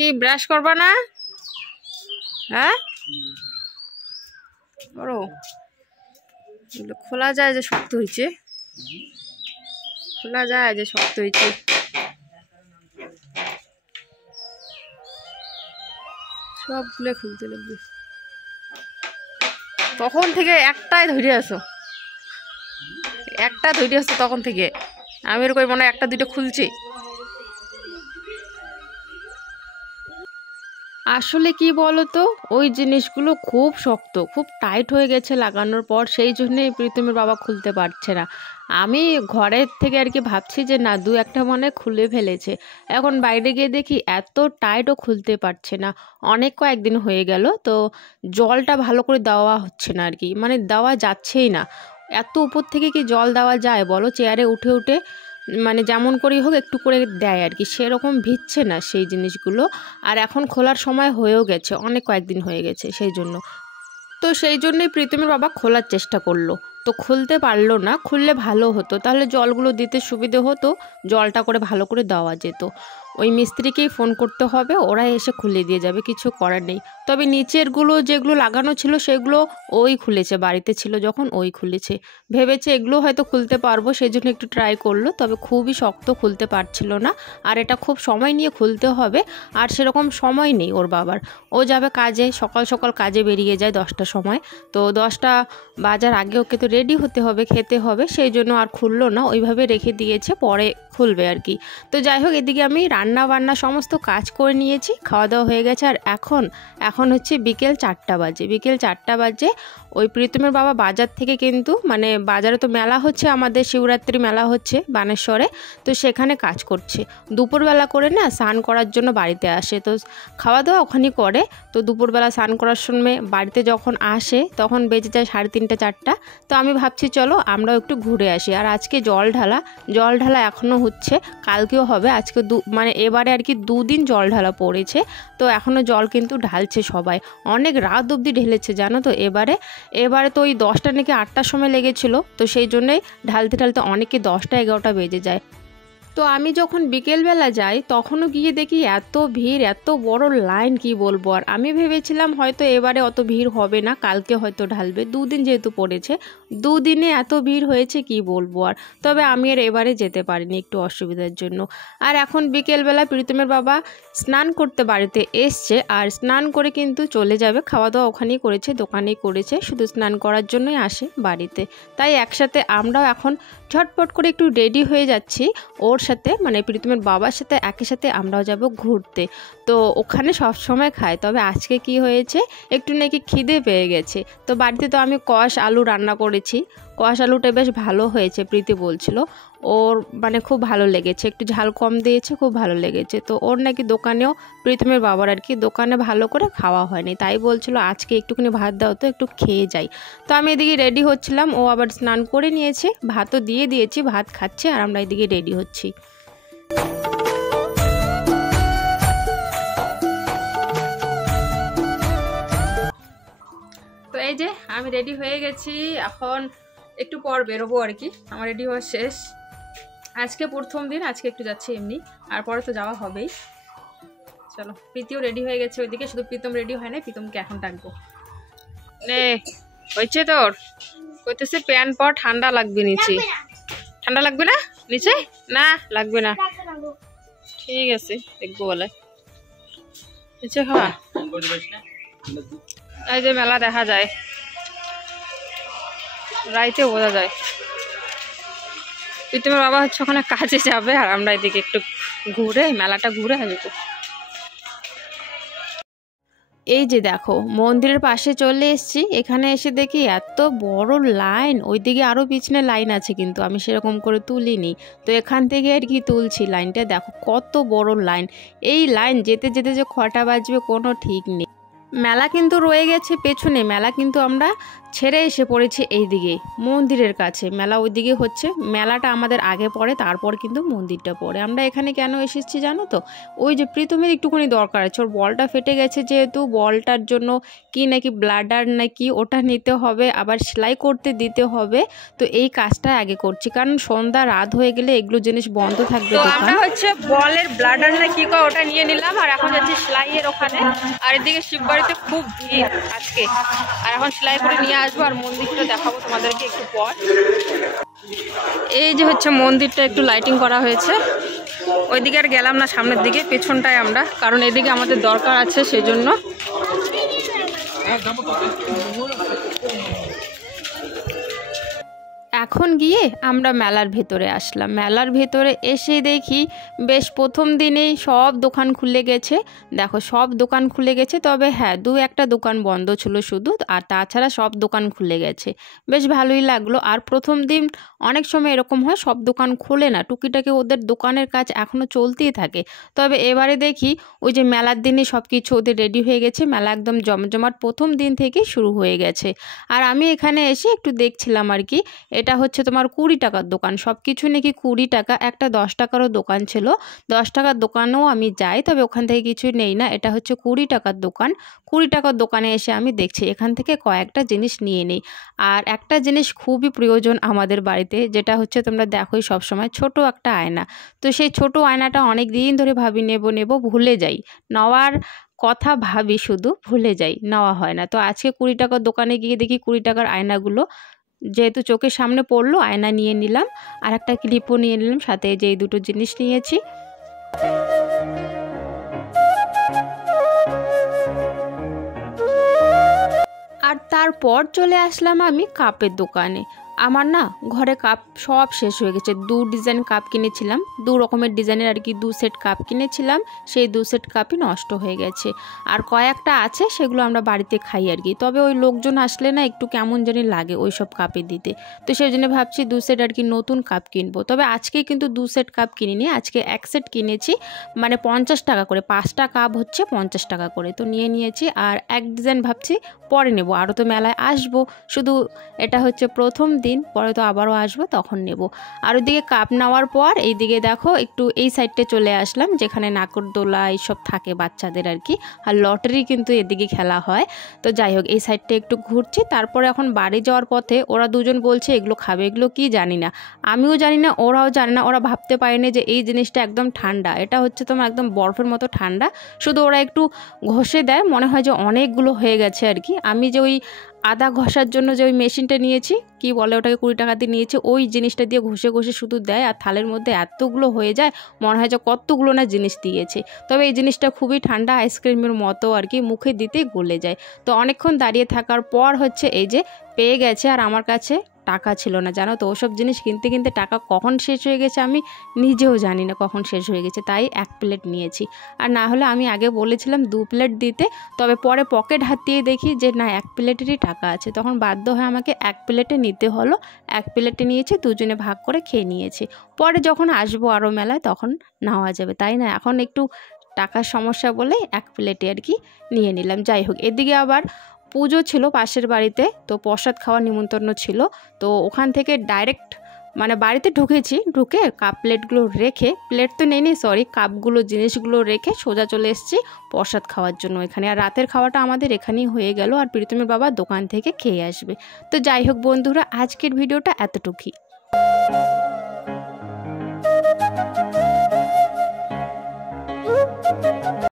কি ব্রাশ করবা না? হ্যাঁ বড় খোলা যায় যে শক্ত হয়েছে, খোলা যায় যে শক্ত হয়েছে। সব খুলে খুলতে লাগবে। তখন থেকে একটাই ধরে আছো, একটা ধরে আছো তখন থেকে। আমি এরকম মনে হয় একটা দুটো খুলছি। আসলে কি বলতো, ওই জিনিসগুলো খুব শক্ত, খুব টাইট হয়ে গেছে লাগানোর পর, সেই জন্যই প্রীতমের বাবা খুলতে পারছে না। আমি ঘরের থেকে আর কি ভাবছি যে না, দু একটা মনে হয় খুলে ফেলেছে। এখন বাইরে গিয়ে দেখি এত টাইটও খুলতে পারছে না। অনেক কয়েকদিন হয়ে গেল তো, জলটা ভালো করে দেওয়া হচ্ছে না আর কি, মানে দেওয়া যাচ্ছেই না। এত উপর থেকে কি জল দেওয়া যায় বলো? চেয়ারে উঠে উঠে মানে যেমন করেই হোক একটু করে দেয় আর কি, সেরকম ভিজছে না সেই জিনিসগুলো। আর এখন খোলার সময় হয়েও গেছে, অনেক কয়েকদিন হয়ে গেছে সেই জন্য। তো সেই জন্যই প্রীতমের বাবা খোলার চেষ্টা করলো, তো খুলতে পারলো না। খুললে ভালো হতো, তাহলে জলগুলো দিতে সুবিধে হতো, জলটা করে ভালো করে দেওয়া যেত। ওই মিস্ত্রিকেই ফোন করতে হবে, ওরা এসে খুলে দিয়ে যাবে, কিছু করার নেই। তবে নিচেরগুলো যেগুলো লাগানো ছিল সেগুলো ওই খুলেছে, বাড়িতে ছিল যখন ওই খুলেছে। ভেবেছে এগুলো হয়তো খুলতে পারবো, সেই জন্য একটু ট্রাই করলো, তবে খুবই শক্ত, খুলতে পারছিল না। আর এটা খুব সময় নিয়ে খুলতে হবে, আর সেরকম সময় নেই ওর বাবার। ও যাবে কাজে, সকাল সকাল কাজে বেরিয়ে যায় 10টার সময়। তো 10টা বাজার আগে ওকে তো রেডি হতে হবে, খেতে হবে, সেই জন্য আর খুললো না, ওইভাবে রেখে দিয়েছে, পরে খুলবে আর কি। তো যাই হোক, এদিকে আমি রান্না বান্না সমস্ত কাজ করে নিয়েছি, খাওয়া দাওয়া হয়ে গেছে। আর এখন হচ্ছে বিকেল 4টা বাজে। বিকেল 4টা বাজে ওই প্রীতমের বাবা বাজার থেকে, কিন্তু মানে বাজারে তো মেলা হচ্ছে, আমাদের শিবরাত্রি মেলা হচ্ছে বানেশ্বরে, তো সেখানে কাজ করছে। দুপুরবেলা করে না স্নান করার জন্য বাড়িতে আসে, তো খাওয়া দাওয়া ওখানেই করে। তো দুপুরবেলা স্নান করার সময় বাড়িতে যখন আসে তখন বেজে যায় 3:30 4টা। তো আমি ভাবছি চলো আমরাও একটু ঘুরে আসি। আর আজকে জল ঢালা এখনও হচ্ছে, কালকেও হবে। আজকে মানে এবারে আর কি 2 দিন জল ঢালা পড়েছে, তো এখনও জল কিন্তু ঢালছে সবাই। অনেক রাত অবধি ঢেলেছে জানো তো। এবারে তো ওই 10টা নাকি 8টার সময় লেগেছিল, তো সেই জন্যই ঢালতে অনেকে 10টা 11টা বেজে যায়। তো আমি যখন বিকেলবেলা যাই তখনও গিয়ে দেখি এত ভিড়, এত বড় লাইন, কি বলবো। আর আমি ভেবেছিলাম হয়তো এবারে অত ভিড় হবে না, কালকে হয়তো ঢালবে, 2 দিন যেহেতু পড়েছে, 2 দিনে এত ভিড় হয়েছে কি বলবো আর। তবে আমি আর এবারে যেতে পারিনি একটু অসুবিধার জন্য। আর এখন বিকেলবেলা প্রীতমের বাবা স্নান করতে বাড়িতে এসছে, আর স্নান করে কিন্তু চলে যাবে। খাওয়া দাওয়া ওখানেই করেছে, দোকানেই করেছে, শুধু স্নান করার জন্যই আসে বাড়িতে। তাই একসাথে আমরাও এখন ঝটপট করে একটু রেডি হয়ে যাচ্ছি ওর সাথে, মানে প্রীতমের বাবার সাথে একই সাথে আমরাও যাব ঘুরতে। তো ওখানে সব সময় খায়, তবে আজকে কি হয়েছে, একটু নাকি খিদে পেয়ে গেছে। তো বাড়িতে তো আমি কষ আলু রান্না করেছি, কষ আলুটা বেশ ভালো হয়েছে, প্রীতি বলছিল ওর মানে খুব ভালো লেগেছে, একটু ঝাল কম দিয়েছে, খুব ভালো লেগেছে। তো ওর নাকি দোকানেও, প্রীতমের বাবার আর কি দোকানে ভালো করে খাওয়া হয়নি, তাই বলছিল আজকে একটুখানি ভাত দাও তো, একটু খেয়ে যাই। তো আমি এদিকে রেডি হচ্ছিলাম, ও আবার স্নান করে নিয়েছে, ভাতও দিয়ে দিয়েছি, ভাত খাচ্ছে, আর আমরা এদিকে রেডি হচ্ছি। তো এই যে আমি রেডি হয়ে গেছি, এখন একটু পর বেরোবো আর কি, আমার রেডি হওয়া শেষ। আজকে প্রথম দিন, আজকে একটু যাচ্ছি এমনি, আর পরে তো যাওয়া হবেই। চলো, প্রীতিও রেডি হয়ে গেছে ওইদিকে, শুধু প্রীতম রেডি হয় না, প্রীতমকে এখন ডাকবো। নে হয়েছে তোর, কইতেছে প্যান্ট পর, ঠান্ডা লাগবে নিচে। ঠান্ডা লাগবে না নিচে? না লাগবে না, ঠিক আছে দেখবো বলে নিচে খাওয়া। এই যে মেলা দেখা যায়, রাইতে বোঝা যায়। প্রীতমের বাবা হচ্ছে ওখানে কাজে যাবে, আর আমরা এদিকে একটু ঘুরে মেলাটা ঘুরে আসবো। এই যে দেখো মন্দিরের পাশে চলে এসেছি, এখানে এসে দেখি এত বড় লাইন, ওইদিকে আরও পিছনে লাইন আছে, কিন্তু আমি সেরকম করে তুলিনি। তো এখান থেকে আর কি তুলছি, লাইনটা দেখো কত বড় লাইন। এই লাইন যেতে যেতে যে কটা বাজবে কোনো ঠিক নেই। মেলা কিন্তু রয়ে গেছে পেছনে, মেলা কিন্তু আমরা ছেড়ে এসে পড়েছি এই দিকে মন্দিরের কাছে। মেলা ওই দিকে হচ্ছে, মেলাটা আমাদের আগে পড়ে, তারপর কিন্তু মন্দিরটা পড়ে। আমরা এখানে কেন এসেছি জানো তো? ওই যে প্রীতমের একটুখানি দরকার আছে, ওর বলটা ফেটে গেছে, যেহেতু বলটার জন্য কি নাকি ব্লাডার নাকি ওটা নিতে হবে, আবার সেলাই করতে দিতে হবে। তো এই কাজটা আগে করছি, কারণ সন্ধ্যা রাত হয়ে গেলে এগুলো জিনিস বন্ধ থাকবে। তো আমরা হচ্ছে বলের ব্লাডার না কি কয় ওটা নিয়ে নিলাম, আর এখন যাচ্ছি সেলাইয়ের ওখানে। আর এদিকে শিববাড়িতে খুব ভিড় আজকে, আর এখন সেলাই করে নিয়ে আসবো আর মন্দিরটা দেখাবো তোমাদেরকে একটু পর। এই যে হচ্ছে মন্দিরটা একটু লাইটিং করা হয়েছে। ওইদিকে আর গেলাম না, সামনের দিকে পেছনটায় আমরা, কারণ এদিকে আমাদের দরকার আছে সেজন্য। এখন গিয়ে আমরা মেলার ভেতরে আসলাম। মেলার ভেতরে এসে দেখি বেশ প্রথম দিনেই সব দোকান খুলে গেছে। দেখো সব দোকান খুলে গেছে, তবে হ্যাঁ দু একটা দোকান বন্ধ ছিল শুধু, আর তাছাড়া সব দোকান খুলে গেছে। বেশ ভালোই লাগলো। আর প্রথম দিন অনেক সময় এরকম হয় সব দোকান খোলে না, টুকিটাকি ওদের দোকানের কাজ এখনও চলতেই থাকে। তবে এবারে দেখি ওই যে মেলার দিনে সব কিছু ওদের রেডি হয়ে গেছে, মেলা একদম জমজমাট প্রথম দিন থেকে শুরু হয়ে গেছে। আর আমি এখানে এসে একটু দেখছিলাম আর কি। এটা হচ্ছে তোমার 20 টাকার দোকান, সব কিছু নাকি 20 টাকা। একটা 10 টাকারও দোকান ছিল, 10 টাকার দোকানেও আমি যাই, তবে ওখান থেকে কিছু নেই না। এটা হচ্ছে 20 টাকার দোকান। 20 টাকার দোকানে এসে আমি দেখছি এখান থেকে কয়েকটা জিনিস নিয়ে নেই। আর একটা জিনিস খুবই প্রয়োজন আমাদের বাড়িতে, যেটা হচ্ছে তোমরা দেখোই সবসময়, ছোট একটা আয়না। তো সেই ছোট আয়নাটা অনেক দিন ধরে ভাবি নেব ভুলে যাই, নেওয়ার কথা ভাবি শুধু ভুলে যাই, নেওয়া হয় না। তো আজকে 20 টাকার দোকানে গিয়ে দেখি 20 টাকার আয়নাগুলো, যেহেতু চোখের সামনে পড়লো আয়না নিয়ে নিলাম, আর একটা ক্লিপও নিয়ে নিলাম, সাথে যে এই দুটো জিনিস নিয়েছি। আর তারপর চলে আসলাম আমি কাপের দোকানে। আমার না ঘরে কাপ সব শেষ হয়ে গেছে। 2 ডিজাইন কাপ কিনেছিলাম, 2 রকমের ডিজাইনের আর কি 2 সেট কাপ কিনেছিলাম, সেই 2 সেট কাপই নষ্ট হয়ে গেছে। আর কয়েকটা আছে সেগুলো আমরা বাড়িতে খাই আর কি। তবে ওই লোকজন আসলে না একটু কেমন জানি লাগে ওই সব কাপে দিতে, তো সেই জন্য ভাবছি 2 সেট আর কি নতুন কাপ কিনবো। তবে আজকে কিন্তু 2 সেট কাপ কিনিনি, আজকে 1 সেট কিনেছি, মানে 50 টাকা করে, 5টা কাপ হচ্ছে 50 টাকা করে, তো নিয়ে নিয়েছি। আর এক ডিজাইন ভাবছি পরে নেব, আরও তো মেলায় আসবো, শুধু এটা হচ্ছে প্রথম দিন, পরে তো আবারও আসবো তখন নেব। আর ওইদিকে কাপ নেওয়ার পর এইদিকে দেখো একটু এই সাইডে চলে আসলাম, যেখানে নাগরদোলা এইসব থাকে বাচ্চাদের আর কি, আর লটারি কিন্তু এদিকে খেলা হয়। তো যাই হোক এই সাইডটা একটু ঘুরছি। তারপরে এখন বাড়ি যাওয়ার পথে ওরা দুজন বলছে এগুলো খাবে, এগুলো কি জানি না, আমিও জানি না, ওরাও জানে না। ওরা ভাবতে পারেনি যে এই জিনিসটা একদম ঠান্ডা, এটা হচ্ছে তোমার একদম বরফের মতো ঠান্ডা, শুধু ওরা একটু ঘষে দেয়, মনে হয় যে অনেকগুলো হয়ে গেছে আর কি। আমি যে ওই আদা ঘষার জন্য যে ওই মেশিনটা নিয়েছি, কি বলে ওটাকে, 20 টাকা দিয়ে নিয়েছি, ওই জিনিসটা দিয়ে ঘষে ঘষে শুধু দেয়, আর থালের মধ্যে এতগুলো হয়ে যায়, মনে হয় যে কতগুলো না জিনিস দিয়েছে। তবে এই জিনিসটা খুবই ঠান্ডা, আইসক্রিমের মতো আর কি, মুখে দিতেই গলে যায়। তো অনেকক্ষণ দাঁড়িয়ে থাকার পর হচ্ছে এই যে পেয়ে গেছে, আর আমার কাছে টাকা ছিল না জানো তো। ওসব জিনিস কিনতে কিনতে টাকা কখন শেষ হয়ে গেছে আমি নিজেও জানি না কখন শেষ হয়ে গেছে, তাই 1 প্লেট নিয়েছি। আর না হলে আমি আগে বলেছিলাম 2 প্লেট দিতে, তবে পরে পকেট হাতিয়ে দেখি যে না 1 প্লেটেরই টাকা আছে, তখন বাধ্য হয়ে আমাকে 1 প্লেটে নিতে হলো। 1 প্লেটে নিয়েছি, দুজনে ভাগ করে খেয়ে নিয়েছি। পরে যখন আসবো আরও মেলায় তখন নেওয়া যাবে, তাই না? এখন একটু টাকার সমস্যা বলে 1 প্লেটে আর কি নিয়ে নিলাম। যাই হোক এদিকে আবার পুজো ছিল পাশের বাড়িতে, তো প্রসাদ খাওয়ার নিমন্ত্রণ ছিল। তো ওখান থেকে ডাইরেক্ট মানে বাড়িতে ঢুকেছি, ঢুকে কাপ প্লেটগুলো রেখে, প্লেট তো নেই সরি, কাপগুলো জিনিসগুলো রেখে সোজা চলে এসেছি প্রসাদ খাওয়ার জন্য এখানে। আর রাতের খাওয়াটা আমাদের এখানেই হয়ে গেল, আর প্রীতমের বাবা দোকান থেকে খেয়ে আসবে। তো যাই হোক বন্ধুরা, আজকের ভিডিওটা এতটুকুই।